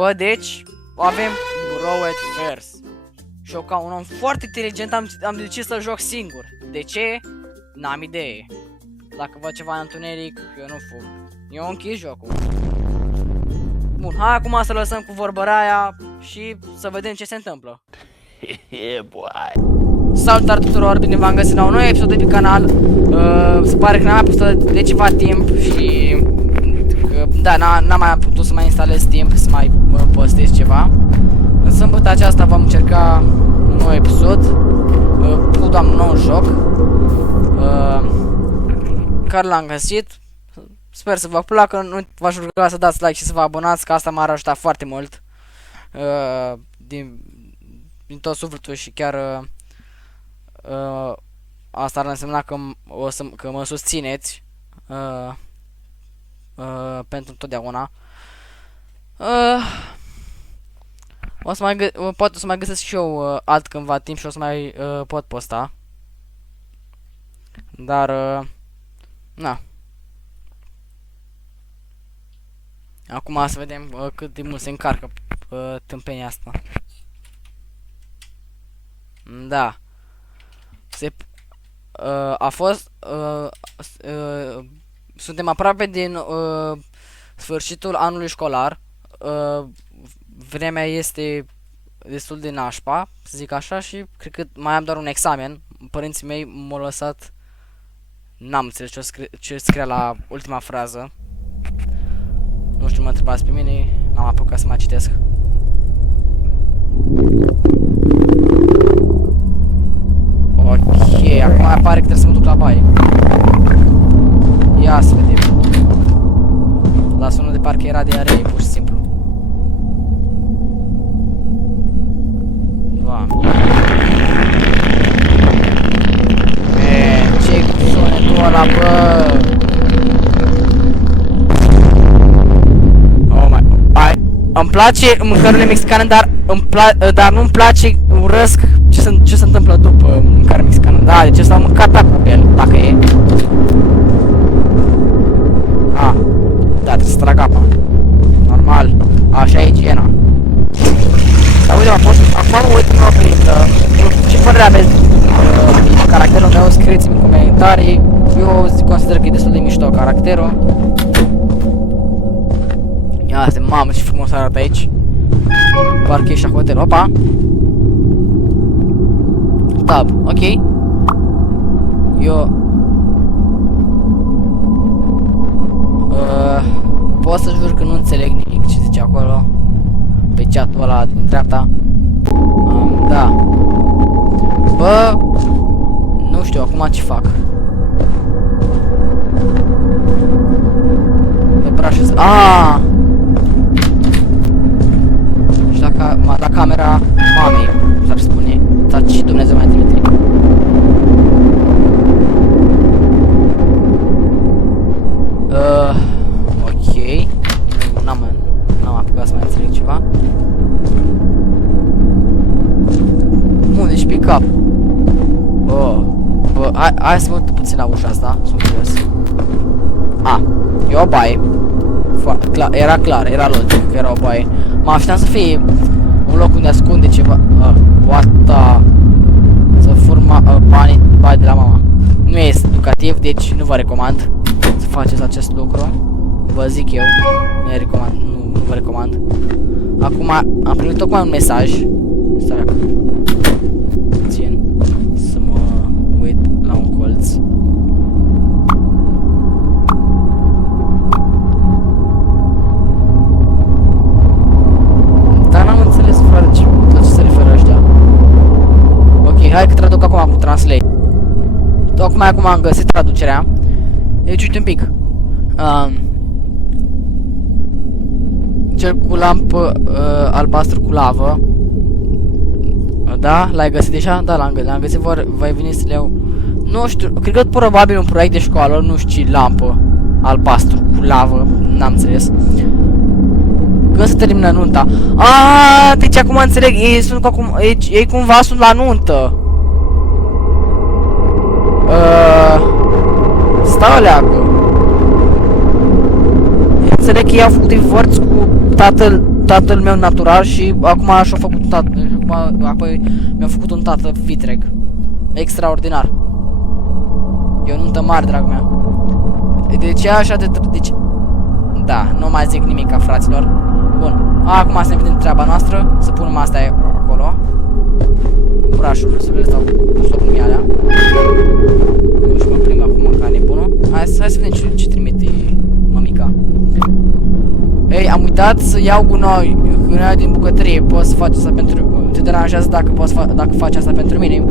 Bă, deci, avem Rowed Fairs. Și eu ca un om foarte inteligent am decis să joc singur. De ce? N-am idee. Dacă văd ceva în întuneric, eu nu fug. Eu închid jocul. Bun, hai acum să lăsăm cu vorbăraia și să vedem ce se întâmplă. Salutare tuturor, bine v-am găsit la un nou episod de pe canal. Se pare că n-am mai postat de ceva timp și... da, n-am mai putut să mai instalez timp să mai postez ceva. În sâmbătă aceasta vom încerca un nou episod cu un nou joc care l-am găsit. Sper să vă placă, nu v-aș ruga să dați like și să vă abonați, că asta m-ar ajuta foarte mult din tot sufletul și chiar asta ar însemna că mă susțineți pentru totdeauna. Poate să mai găsesc și eu altcândva timp și o să mai pot posta. Dar na. Acum să vedem cât de mult se încarcă tâmpenia asta. Da. A fost suntem aproape din sfârșitul anului școlar. Vremea este destul de nașpa, să zic așa, și cred că mai am doar un examen. Părinții mei m-au lăsat. N-am înțeles ce scria la ultima frază. Nu știu, mă întrebați pe mine, n-am apucat să mai citesc. Ok, acum apare că trebuie să mă duc la baie. Ia să vedem. La sunul de parcă era diaree, pur și simplu. Doamne. Ce-i cu sunetul ăla, bă? Îmi place mâncărurile mexicane, dar nu-mi place, urăsc ce se întâmplă după mâncarea mexicană. Da, deci ăsta am mâncat cu el, dacă e. Da, trebuie să trag apa. Normal, așa e igiena. Dar uite, acum mă uit în oglindă. Ce părere aveți caracterul meu? Scrieți-mi în comentarii. Eu consider că e destul de mișto caracterul. Ia zi, mamă, ce frumos arată aici. Parcă ești la hotel, opa. Tab, ok. Eu pot să jur că nu înțeleg nimic ce zice acolo pe chat-ul ăla din dreapta. Da. Bă, nu știu acum ce fac. Brașez. Și dacă m-a dat camera mamei, s-ar spune. Dar ce Dumnezeu mai trimite. Ok. N-am apucat să mai înțeleg ceva. Unde și pe cap? Bă, hai să mă uit puțin la ușa asta. Sunt curios. E o baie. Era clar, era logic că era o baie. Mă așteptam să fie un loc unde ascunde ceva. What the... Să furma banii de la mama. Nu este educativ, deci nu vă recomand să faceți acest lucru. Vă zic eu, nu vă recomand. Acum am primit tocmai un mesaj. Stai puțin să mă uit la un colț. Hai că traduc acum cu Translate. Tocmai acum am găsit traducerea. Deci uite un pic. Cel cu lampă albastru cu lavă. Da? L-ai găsit deja? Da, l-am găsit. Voi veni să le iau. Nu știu, cred că probabil un proiect de școală. Nu știu ce lampă albastru cu lavă. N-am înțeles. Când se termină nunta? Deci acum înțeleg. Ei cumva sunt la nuntă. Stai o leagă. Înțeleg că ei au făcut divorț cu tatăl meu natural și acum și-a făcut apoi mi-a făcut un tată vitreg. Extraordinar. E o nuntă mare, dragul meu. Deci e așa de... Deci... Da, nu mai zic nimic, fraților. Bun, acum să ne vedem treaba noastră. Să punem astea acolo. Burașul, să le stau stop în alea. Eu și mă plimb acum ca nebunul. Hai să vedem ce trimite mămica. Ei, am uitat să iau gunoi din bucătărie. Poți să faci asta pentru... Te deranjează dacă faci asta pentru mine?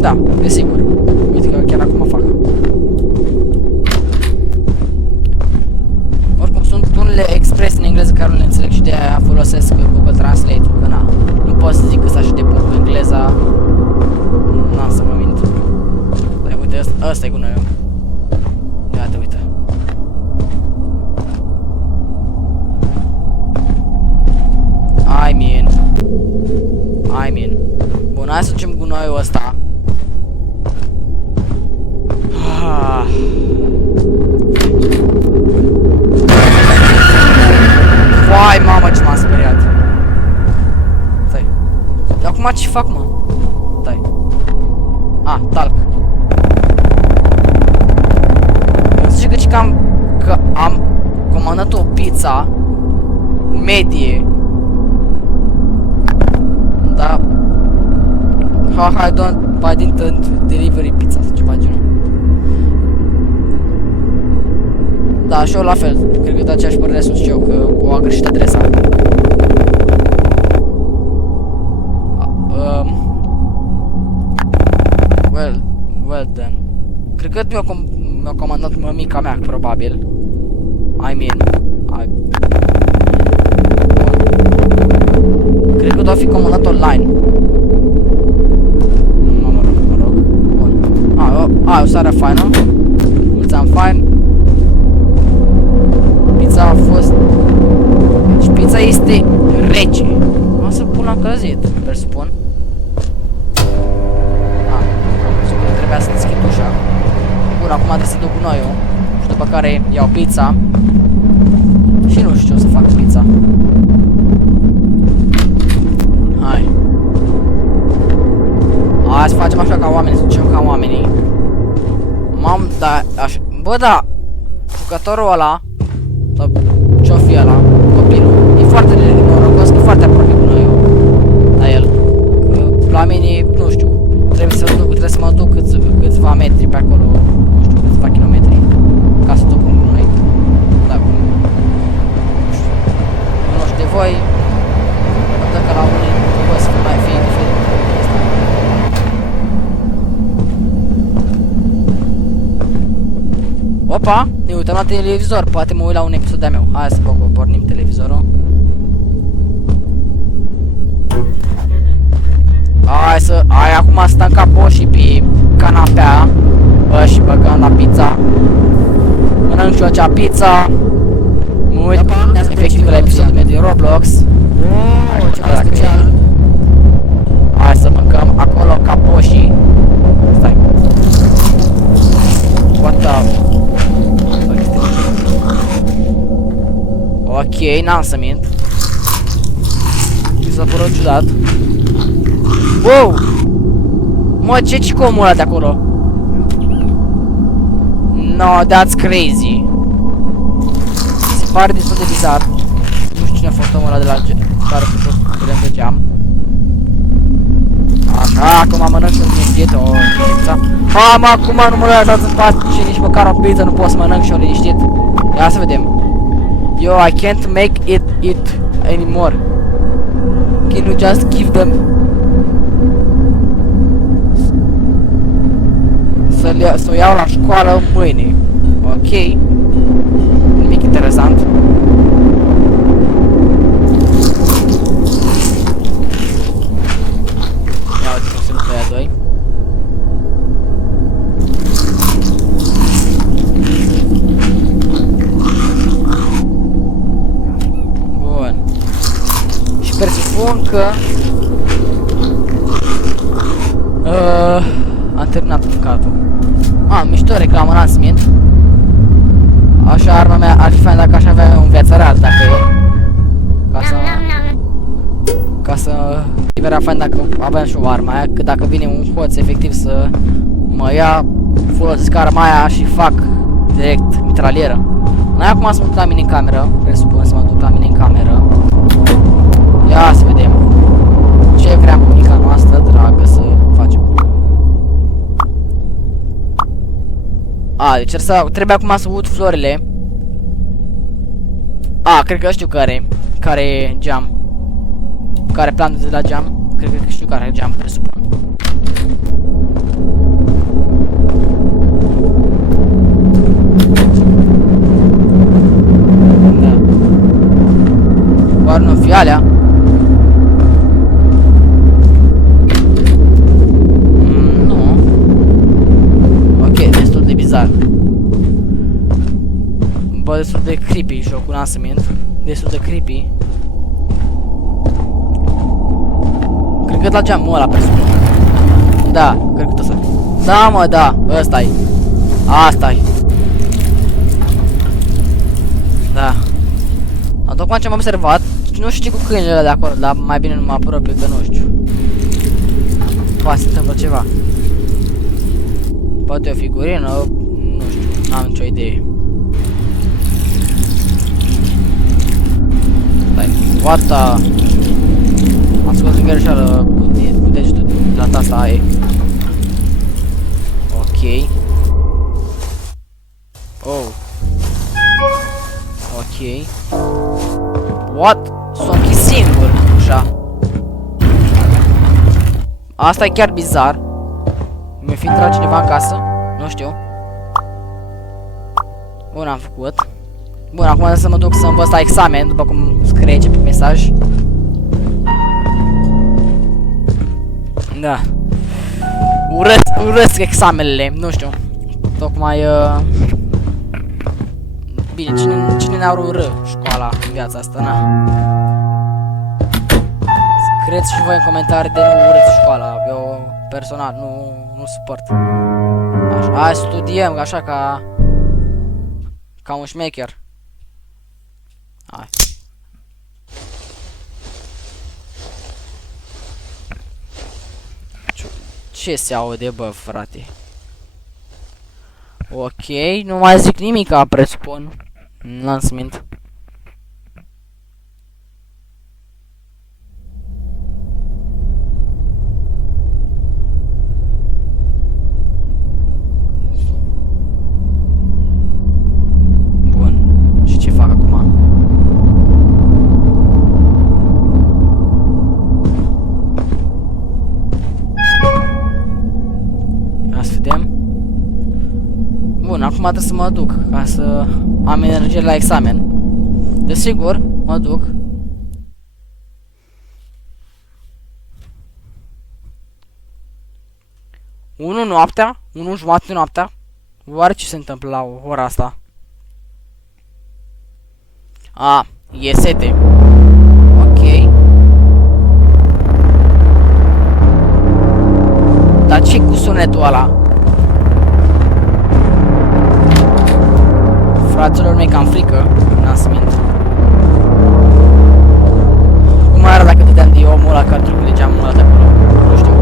Da, desigur. Uite că chiar acum fac. Oricum sunt unele expresii în engleză care nu le înțeleg și de aia folosesc Google Translate, că na, nu pot să zic că s-a și de bun cu engleza. N-am să mă mint. Dar uite, ăsta e gunoiul. Iată, uite. I mean. Bun, hai să ducem gunoiul ăsta. Vai, mamă, ce m-am speriat. Stai. Acum ce fac, mă? Stai. Talc. Îmi zice că am comandat o pizza medie. Da. I didn't delivery pizza sau ceva genul. Da, și eu la fel. Cred că de aceeași părere sunt și eu, că o a greșit adresa. Well then. Cred că mi-a comandat mămica mea, probabil. Cred că doar fi comandat online. Mă rog. Bun. O seară faină. Mulțumim fain. Pizza a fost... Deci pizza este rece. O să pun la călzit, presupun. Trebuia să deschid ușa. Bun, acum trebuie să duc gunoiul. Și după care iau pizza. Și nu știu ce o să fac cu pizza. Hai să facem așa ca oamenii, să ducem ca oamenii. Bă, da, jucătorul ăla, sau ce-o fi ăla, copilul, e foarte norocos, că e foarte aproape cu noi, la el. La mine, nu știu, trebuie să mă duc câțiva metri pe acolo, nu știu, câțiva kilometri, ca să duc cu noi. Da, nu știu de voi, dacă la unii trebuie să mai fie diferit. Opa, ne uităm la televizor, poate mă uit la un episod de-a meu. Hai să pornim televizorul. Hai acum stăm ca boșii pe canapea. Și băgăm la pizza. Mănânc și eu acea pizza. Mă uit efectiv la episodul meu de Roblox. Ceva special. Hai să mâncăm acolo ca boșii. Stai. What the... Ok, n-am să mint. Mi s-a părut ciudat. Wow! Mă, ce cicomul ăla de acolo? No, that's crazy. Se pare destul de bizar. Nu știu cine a fost omul ăla de la care a fost de geam. Așa, acum mănânc și o liniștit, o pizza. Mă, acum nu mă lăsați în față și nici măcar o pizza nu pot să mănânc și o liniștit. Ia să vedem. Yo, I can't make it anymore. Can you just give them... Să o iau la școală mâine. Ok. Nimic interesant. Ia uite cum se luptă aia doi. Bun. Și presupun că am terminat mâncatul. Mișto reclamă, n-am să mint. Așa arma mea ar fi fain dacă aș avea un viață real, dacă e. Ca să că era fain dacă aveam și o armă aia, că dacă vine un hoț efectiv să mă ia, folosesc arma aia și fac direct mitralieră. Noi acum să mă duc la mine în cameră, presupun să mă duc la mine în cameră. Ia să vedem ce vrea mica noastră dragă să facem. A, deci trebuie acum să ud florile. A, cred că știu care e geam. Care plantă de la geam. Cred că știu care e geam, presupun. Da. Oare nu fi alea? Nu. Ok, destul de bizar. Bă, destul de creepy jocul, n-am să mint. Destul de creepy. Cred că la geamul ăla, presupun. Da, cred că ăsta. Da, mă, da, ăsta-i. Asta-i. Da. Tocmai ce am observat, nu știu ce cu câinele de acolo, dar mai bine nu mă apropie, că nu știu. Poate se întâmplă ceva. Poate o figurină, nu știu, n-am nicio idee. Stai, what the... Am scos în greșeală cu degetul la tasta aia. Ok. Oh. Ok. What? S-a închis singur, așa. Asta e chiar bizar. Mi-a fi intrat cineva în casă? Nu știu. Bun, am făcut. Bun, acum să mă duc să învăț la examen, după cum scrie aici pe mesaj. Da. Urăsc examenele, nu știu. Tocmai bine, cine n-ar urâ școala în viața asta, na. Scrieți și voi în comentarii de nu urâți școala. Eu personal nu suport. Așa, hai studiem așa ca un șmecher. Hai. Ce se aude, bă, frate? Ok, nu mai zic nimica, presupun. N-am să mint. Bun. Și ce fac acum? Ia să vedem. Bun, acum trebuie să mă duc ca să am energie la examen. Desigur, mă duc. Unu noaptea? 1 jumate noaptea? Oare ce se întâmplă la ora asta? A, e sete. Ok. Dar ce cu sunetul ăla? Fraților mei, cam frică, n-am să mint. Cum ar dacă dădeam de omul ăla care trucule geamul ăla de acolo? Nu știu.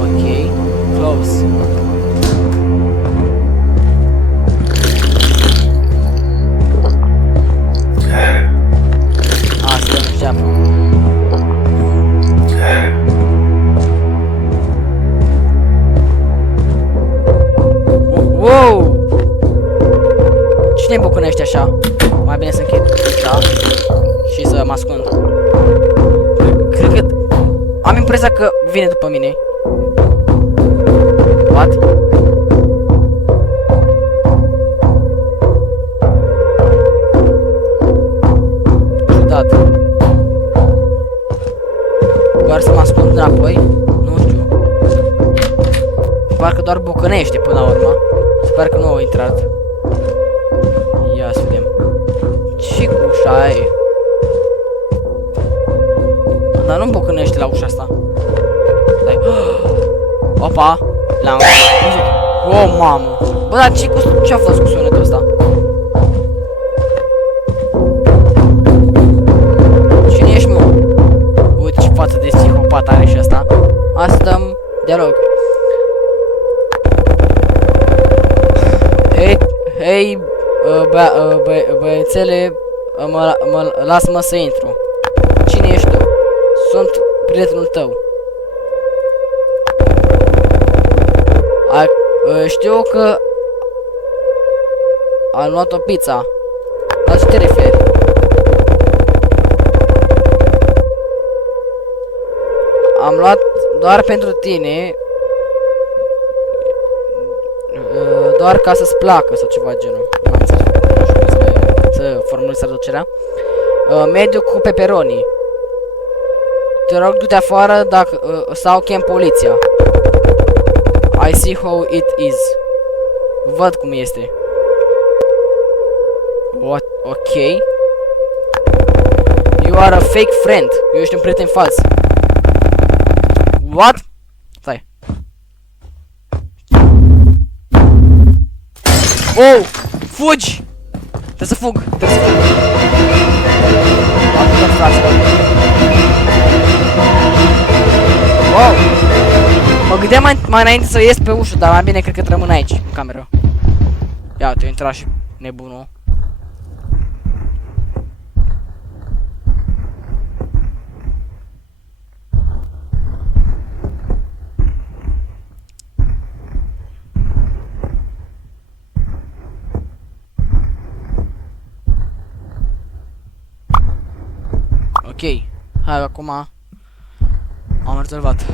Ok, close. Wow! Cine bucunește așa? Mai bine să închid ușa și să mă ascund. Cred că am impresia că vine după mine. What? Ciudat. Doar să mă ascund înapoi? Nu știu. Parcă doar bucănește până la urmă. Sper că nu au intrat. Ia să vedem. Ce cu ușa aia? Dar nu bucănește la ușa asta. Dai. Opa! L-am văzut. Oh, mamă. Bă, dar ce-a fost cu sunetul ăsta? Cine ești, mă? Uite ce față de psihopat are și asta. Asta dăm dialog. Hei, băiețele, lasă-mă să intru. Cine ești tu? Sunt prietenul tău. Știu că am luat o pizza. La ce te referi? Am luat doar pentru tine, doar ca să-ți placă sau ceva genul. N-am înțeles. Să formulez traducerea. Mediu cu pepperoni. Te rog, du-te afară dacă, sau chem poliția. I see how it is. Văd cum este. What? Ok. You are a fake friend. Eu ești un prieten fals. What? Stai. Oh! Fugi! Trebuie să fug. Trebuie să fug. Wow! Mă gândeam mai înainte să ies pe ușă, dar mai bine cred că rămân aici, în cameră. Ia, te-o intrat și nebunul. Ok, hai, acum am rezolvat.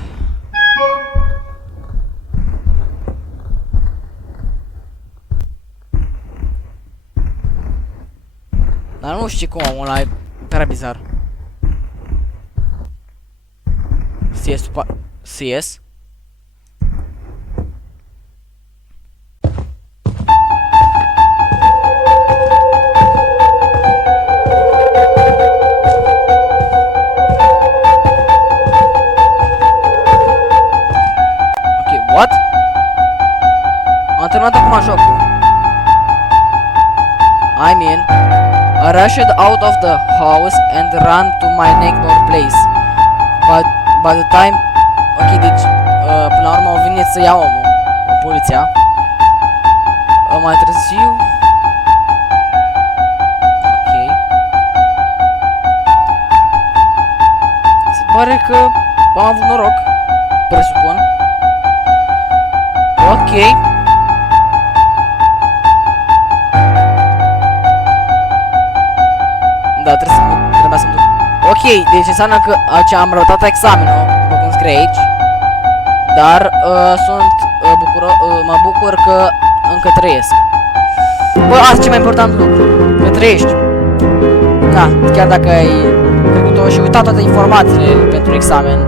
Dar nu știu cum, omul ăla e prea bizar. CS? What? Am terminat acum jocul. I mean, I rushed out of the house and ran to my neighbor place. But by the time... Ok, deci, până la urmă au venit să ia omul, poliția. Mai târziu... Ok. Se pare că am avut noroc, presupun. Ok. Da, trebuia să-mi duc. Ok, deci înseamnă că am răutat examenul, după cum scrie aici. Dar mă bucur că încă trăiesc. Bă, asta e cel mai important lucru, că trăiești. Da, chiar dacă ai trecut și uitat toate informațiile pentru examen.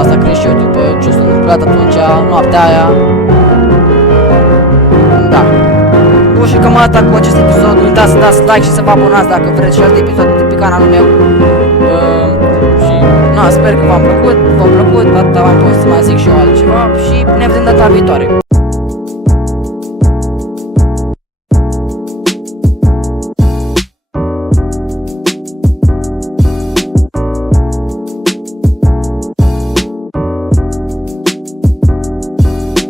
Asta cred și eu după ce s-a întâmplat atunci, noaptea aia. Da. Bun, și cam asta cu acest episod. Nu uitați să dați like și să vă abonați dacă vreți și alte episoade de pe canalul meu. Și na, sper că v-a plăcut, atâta mai pot să mai zic și eu altceva și ne vedem data viitoare.